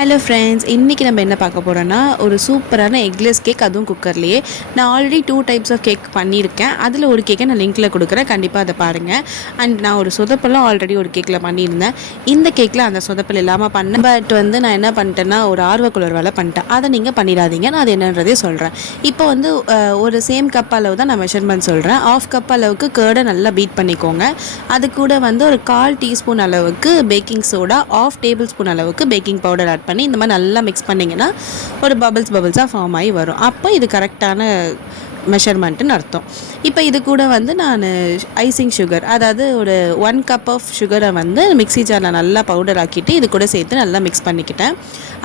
Hello friends, இன்றைக்கி நம்ம என்ன பார்க்க போகிறோன்னா ஒரு சூப்பரான எக்லெஸ் கேக், அதுவும் குக்கர்லேயே. நான் ஆல்ரெடி 2 டைப்ஸ் ஆஃப் கேக் பண்ணியிருக்கேன். அதில் ஒரு கேக்கை நான் லிங்க்கில் கொடுக்குறேன், கண்டிப்பாக அதை பாருங்கள். அண்ட் நான் ஒரு சொதப்பெல்லாம் ஆல்ரெடி ஒரு கேக்கில் பண்ணியிருந்தேன். இந்த கேக்கில் அந்த சொதப்பல் இல்லாமல் பண்ணேன். பட் நான் என்ன பண்ணிட்டேன்னா ஒரு ஆர்வக்குளர் வேலை பண்ணிட்டேன். அதை நீங்கள் பண்ணிடாதீங்க, நான் அது என்னன்றதே சொல்கிறேன். இப்போ ஒரு சேம் கப் அளவு தான் நான் மெஷர்மெண்ட் சொல்கிறேன். 1/2 கப் அளவுக்கு கேர்டை நல்லா பீட் பண்ணிக்கோங்க. அது கூட ஒரு 1/4 டீஸ்பூன் அளவுக்கு பேக்கிங் சோடா, 1/2 டேபிள் ஸ்பூன் அளவுக்கு பேக்கிங் பவுடர் ஆட் பண்ணி இந்த மாதிரி நல்லா மிக்ஸ் பண்ணிங்கன்னா ஒரு பபிள்ஸாக ஃபார்ம் ஆகி வரும். அப்போ இது கரெக்டான மெஷர்மெண்ட்டுன்னு அர்த்தம். இப்போ இது கூட நான் ஐசிங் சுகர், அதாவது ஒரு 1 கப் ஆஃப் சுகரை மிக்ஸி ஜாரில் நல்லா பவுடர் ஆக்கிட்டு இது கூட சேர்த்து நல்லா மிக்ஸ் பண்ணிக்கிட்டேன்.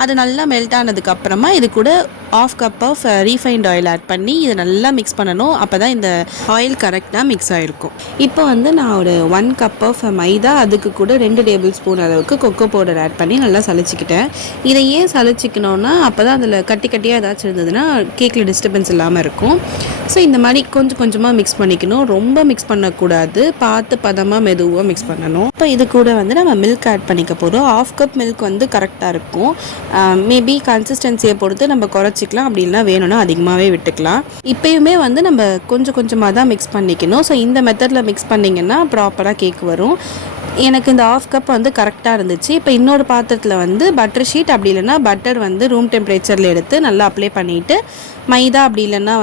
அது நல்லா மெல்ட் ஆனதுக்கப்புறமா இது கூட 1/2 cup of refined oil add பண்ணி இதை நல்லா மிக்ஸ் பண்ணணும். அப்போ தான் இந்த ஆயில் கரெக்டாக மிக்ஸ் ஆகிருக்கும். இப்போ நான் ஒரு 1 கப் ஆஃப் மைதா, அதுக்கு கூட 2 டேபிள் ஸ்பூன் அளவுக்கு கொக்கோ பவுடர் ஆட் பண்ணி நல்லா சளிச்சிக்கிட்டேன். இதை ஏன் சளிச்சிக்கணும்னா அப்போ தான் அதில் கட்டியாக ஏதாச்சும் இருந்ததுன்னா கேக்கில் டிஸ்டர்பன்ஸ் இல்லாமல் இருக்கும். ஸோ இந்த மாதிரி கொஞ்சம் கொஞ்சமாக மிக்ஸ் பண்ணிக்கணும். ரொம்ப மிக்ஸ் பண்ணக்கூடாது, பார்த்து பதமாக மெதுவாக மிக்ஸ் பண்ணணும். இப்போ இது கூட நம்ம மில்க் ஆட் பண்ணிக்க போகிறோம். 1/2 கப் மில்க் கரெக்டாக இருக்கும். மேபி கன்சிஸ்டன்சியை பொறுத்து நம்ம குறைச்சிக்கலாம், அப்படி இல்லைனா வேணும்னா அதிகமாகவே விட்டுக்கலாம். இப்போயுமே நம்ம கொஞ்சம் கொஞ்சமாக தான் மிக்ஸ் பண்ணிக்கணும். ஸோ இந்த மெத்தடில் மிக்ஸ் பண்ணிங்கன்னா ப்ராப்பராக கேக் வரும். எனக்கு இந்த 1/2 கப் கரெக்டாக இருந்துச்சு. இப்போ இன்னொரு பாத்திரத்தில் பட்டர் ஷீட், அப்படி இல்லைன்னா பட்டர் ரூம் டெம்பரேச்சரில் எடுத்து நல்லா அப்ளை பண்ணிவிட்டு மைதா, அப்படி இல்லைன்னா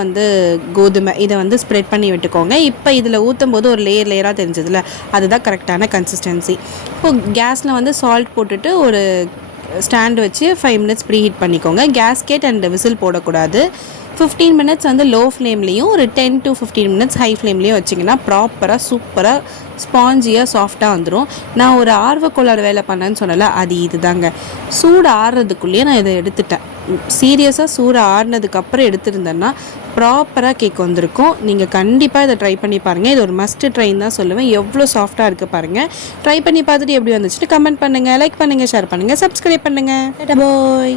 கோதுமை, இதை ஸ்ப்ரெட் பண்ணி விட்டுக்கோங்க. இப்போ இதில் ஊற்றும் போது ஒரு லேயராக தெரிஞ்சதில்ல, அதுதான் கரெக்டான கன்சிஸ்டன்சி. இப்போது கேஸில் சால்ட் போட்டுட்டு ஒரு ஸ்டாண்ட் வச்சு 5 மினிட்ஸ் ப்ரீ ஹீட் பண்ணிக்கோங்க. கேஸ்கெட் அண்ட் விசில் போடக்கூடாது. 15 மினிட்ஸ் லோ ஃப்ளேம்லேயும் ஒரு 10 to 15 மினிட்ஸ் ஹை ஃப்ளேம்லேயும் வச்சிங்கன்னா ப்ராப்பராக சூப்பராக ஸ்பாஞ்சியாக சாஃப்டாக வந்துடும். நான் ஒரு ஆர்வக்கோளாறு வேலை பண்ணேன்னு சொன்னல, அது இதுதாங்க. சூடு ஆறுறதுக்குள்ளேயே நான் இதை எடுத்துட்டேன். சீரியஸாக சூடு ஆறுனதுக்கப்புறம் எடுத்துருந்தேன்னா ப்ராப்பராக கேக் வந்திருக்கும். நீங்கள் கண்டிப்பாக இதை ட்ரை பண்ணி பாருங்கள். இது ஒரு மஸ்ட்டு ட்ரைன்னு தான் சொல்லுவேன். எவ்வளோ சாஃப்டாக இருக்குது பாருங்கள். ட்ரை பண்ணி பார்த்துட்டு எப்படி வந்துச்சுட்டு கமெண்ட் பண்ணுங்கள், லைக் பண்ணுங்கள், ஷேர் பண்ணுங்கள், சப்ஸ்கிரைப் பண்ணுங்கள். பாய்.